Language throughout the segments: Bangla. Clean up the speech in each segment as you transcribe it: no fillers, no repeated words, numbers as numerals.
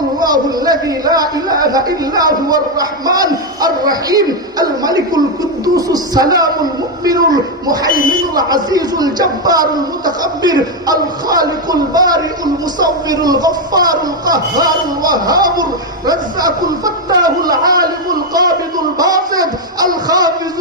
والله الذي لا إله إلا هو الرحمن الرحيم الملك القدوس السلام المؤمن المهيمن العزيز الجبار المتكبر الخالق البارئ المصور الغفار القهار الوهاب الرزاق الفتاح العالم القابض الباسط الخافض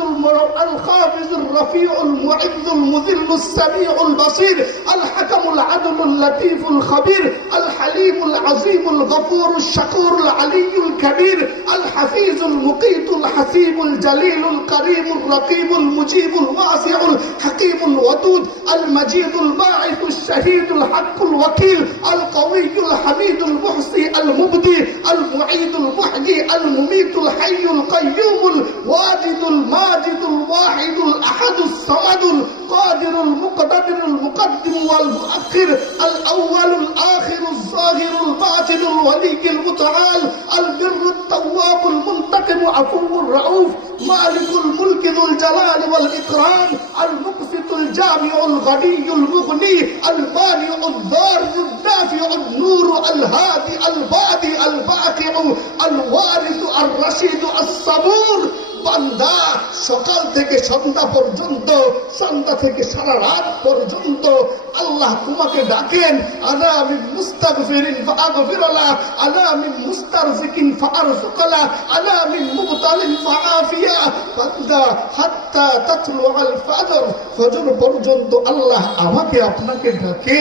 الرفيع المعز المذل السميع البصير الحكم العدل اللطيف الخبير الحليم العظيم الغفور الشكور العلي الكبير الحفيظ المقيت الحسيب الجليل الكريم الرقيب المجيب الواسع الحكيم الودود المجيد الباعث الشهيد الحق الوكيل القوي الحميد المحصي المبدي المعيد المحيي المميت الحي القيوم الواجد الماجد الواحد الأحد الصمد القادر المقتدر المقدم والمؤخر الأول الآخر الظاهر الباطن الولي المتعال البر التواب المنتقم عفو الرؤوف مالك الملك ذو الجلال والإكرام المقسط الجامع الغني المغني المانع الضار الدافع النور الهادي البادي الباقع الوارث الرشيد الصبور বান্দা সকাল থেকে সন্ধ্যা পর্যন্ত সন্ধ্যা থেকে সারা রাত পর্যন্ত আল্লাহ তোমাকে ডাকেন আনা মিন মুস্তাগফিরিন ফাআগফিরলা আনা মিন মুস্তারজিকিন ফাআরযুকলা আনা মিন মুবতালিন ফাআফিয়া বান্দা হাত্তা তাতলু আল ফজর ফজর পর্যন্ত আল্লাহ আমাকে আপনাকে ডাকে।